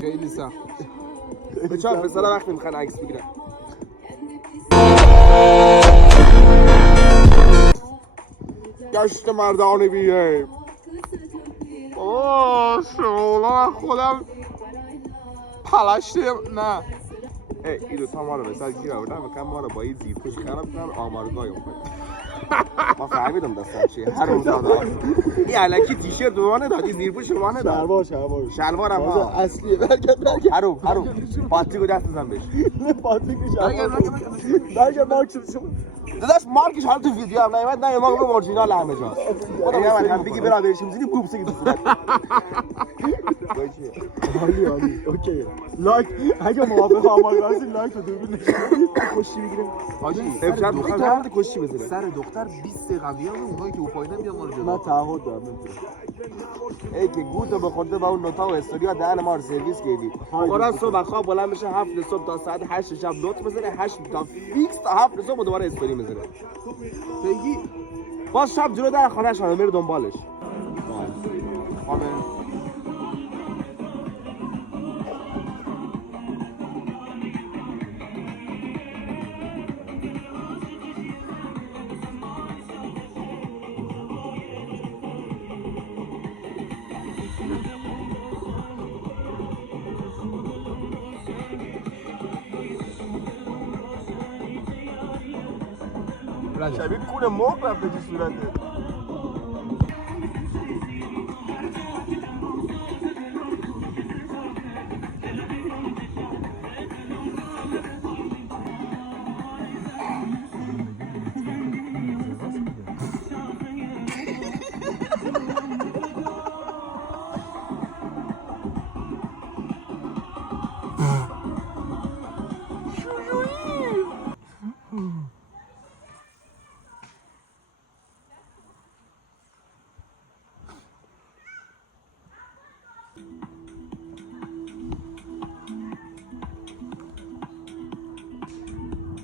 خیلی سخت. بچه‌ها پسرا وقتی میخوان عکس بگیرن گشت مردانه بیه اوه شولا خودم پلشته نه این دوتا ما رو به سر گیر آوردن میکنم ما رو با این زیرپوش خراب کنن آمارگاه اون ما فهمیدم دستان چیه هر اون زاده این علکی تیشرت به ما نداد این زیرپوش به ما نداد شلوار هم ها اصلیه برگرد هرو پاتریکو دست بزن بهش پاتریک برگرد مارک شما داداش مارکش حالا تو ویدیو هم نیومد نه ما گفتم اورجینال همه جا خودم هم بگی برا برشیم زیری بوبسه تو صورت عالی اوکی لایک اگه موافق آمار هستی لایک رو دوربین نشون بدید خوشی بگیریم حاجی امشب می‌خوام درد کشتی بزنه سر دختر 20 دقیقه بیام اونایی که اون میام ما رو من تعهد دارم ای که گوتو بخورده با اون نوتا و استوریا دهن ما رو سرویس کردی قرآن صبح خواب بلند بشه 7 صبح تا ساعت 8 شب نوت بزنه 8 تا فیکس تا 7 صبح دوباره استوری میزنه بگی باز شب جلو در خانه‌ش میره دنبالش شبیه کون مرغ رفته تو صورته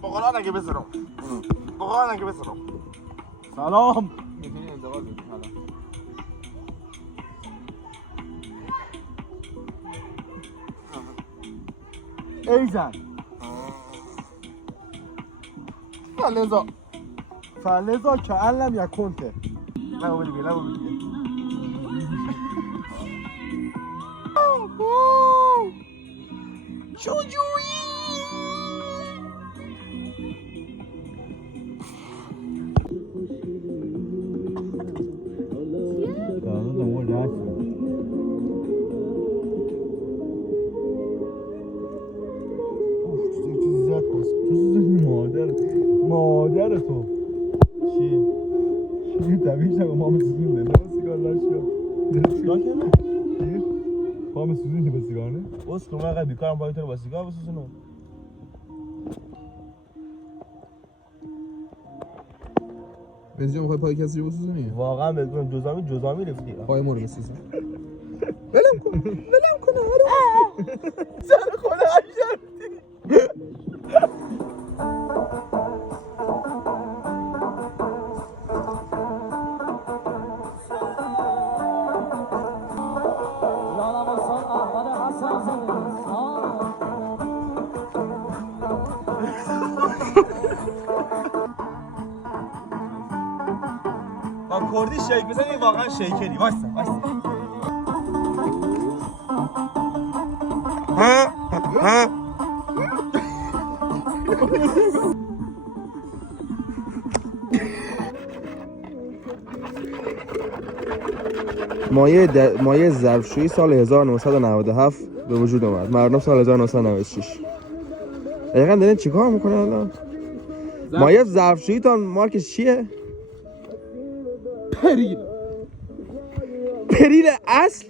بقرآن اگه بزنم بقرآن اگه بزنم سلام میتونی ازدواج بدی حالا ایزن فلزا که علم یا کنته لبو بگی لبو بگی مادر تو چی؟ چی طبیعیش نگو ما سوزونده نه سیگار لاشیا سیگار که نه؟ چی؟ ما سوزونده با سیگار نه؟ بس که من اگر بیکارم باید تو با سیگار بسوزونم بنزین میخوای پای کسی رو بسوزونی؟ واقعا بگم جزامی رفتی پای ما رو بسوزون ولم کن هرو سر خونه عشق با کردی شیک بزنی واقعا شیکری وایسا مایع ظرفشویی سال 1997 به وجود آمد. مردم سال 1996. دقیقاً دارین چیکار میکنه الان؟ مایع ظرفشویی تا مارکش چیه؟ پریل اصل؟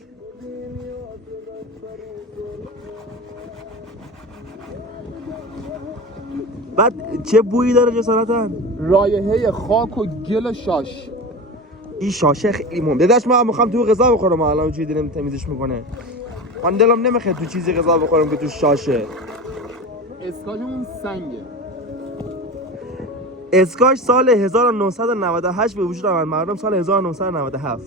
بعد چه بویی داره جسارتاً؟ رایحه خاک و گل شاش. این شاشه خیلی مهمه. داداش من میخوام تو غذا بخورم الان چی دیدم تمیزش میکنه. من دلم نمیخواد تو چیزی غذا بخورم که تو شاشه. اسکاچمون سنگه. اسکاچ سال 1998 به وجود آمد. مردم سال 1997.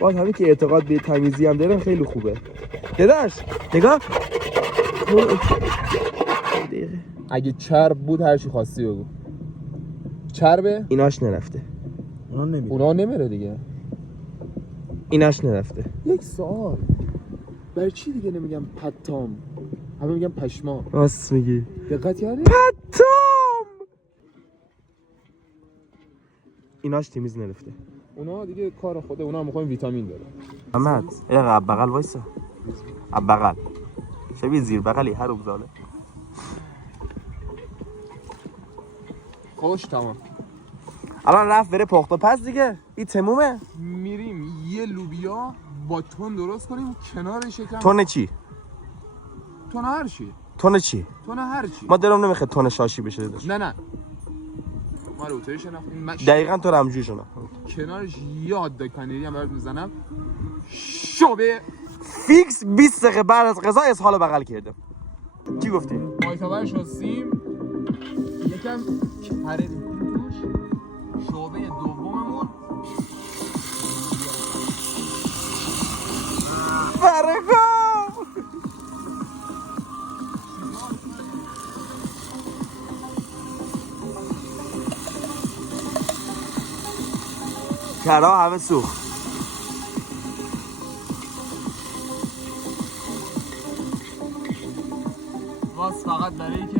باز همین که اعتقاد به تمیزی هم دارن خیلی خوبه. داداش نگاه اگه چرب بود هر چی خواستی بگو. چربه؟ ایناش نرفته. اونا نمیره دیگه. ایناش نرفته. یک سوال، برای چی دیگه نمیگم پتام، همه میگم پشما؟ راست میگی. دقت کردی؟ پتام ایناش تمیز نرفته. اونا دیگه کار خوده، اونا هم میخوایم ویتامین داره. محمد یه بغل وایسا. بغل شبیه زیر بغلی هر بزاله. خوش تمام. الان رفت بره پخته پس دیگه این تمومه. میریم یه لوبیا با تون درست کنیم کنارش یکم. تونه چی؟ تون هر چی. تونه چی؟ تون هر چی. ما دلم نمیخواد تونه شاشی بشه داداش. نه ما رو اوتری شناختیم. دقیقاً تو رمجوی شنا. کنارش یه هات پنیری هم برات میزنم. شبه فیکس 20 دقیقه بعد از غذا اسهال بغل کردم. چی گفتی؟ مایتابر شستیم یکم پرید توش. شعبه دوممون برگام کرا همه سوخت. باز فقط برای که